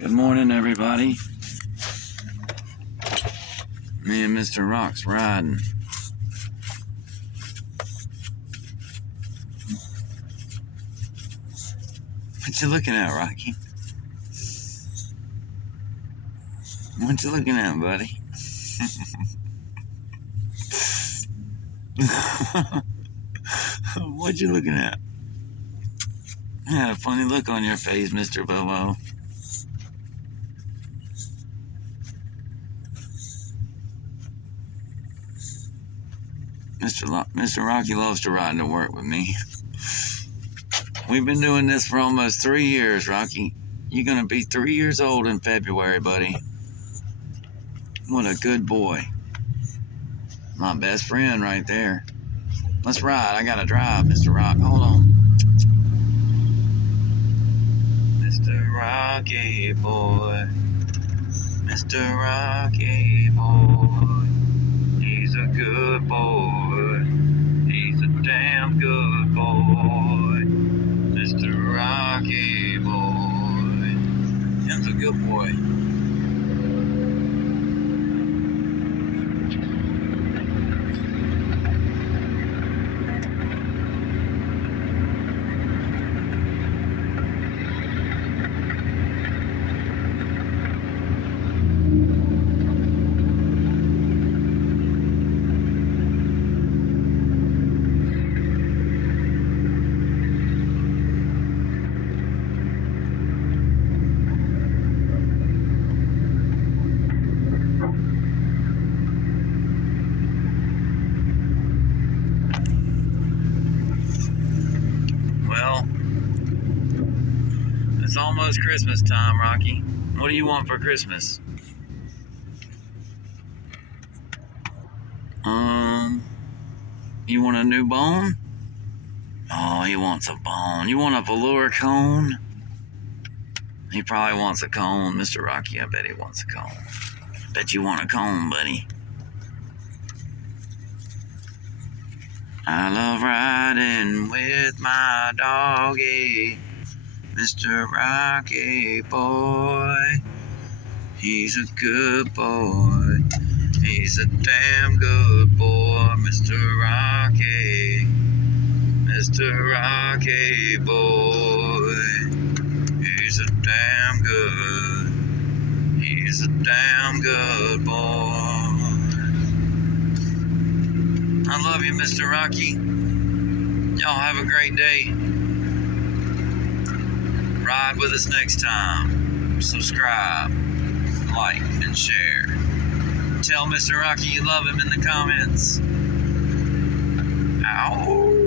Good morning, everybody. Me and Mr. Rock's riding. What you looking at, Rocky? What you looking at, buddy? What you looking at? You had a funny look on your face, Mr. Bobo. Mr. Rocky loves to ride to work with me. We've been doing this for almost 3 years, Rocky. You're gonna be 3 years old in February, buddy. What a good boy. My best friend right there. Let's ride. I gotta drive, Mr. Rock. Hold on. Mr. Rocky boy. Mr. Rocky boy. He's a good boy. He's a damn good boy. Mr. Rocky boy. Him's a good boy. Well, it's almost Christmas time, Rocky. What do you want for Christmas? You want a new bone? Oh, he wants a bone. You want a velour cone? He probably wants a cone, Mr. Rocky. I bet he wants a cone. Bet you want a cone, buddy. I love riding with my doggy, Mr. Rocky boy. He's a good boy. He's a damn good boy, Mr. Rocky. Mr. Rocky boy. He's a damn good. He's a damn good boy. I love you, Mr. Rocky. Y'all have a great day. Ride with us next time. Subscribe, like, and share. Tell Mr. Rocky you love him in the comments. Ow.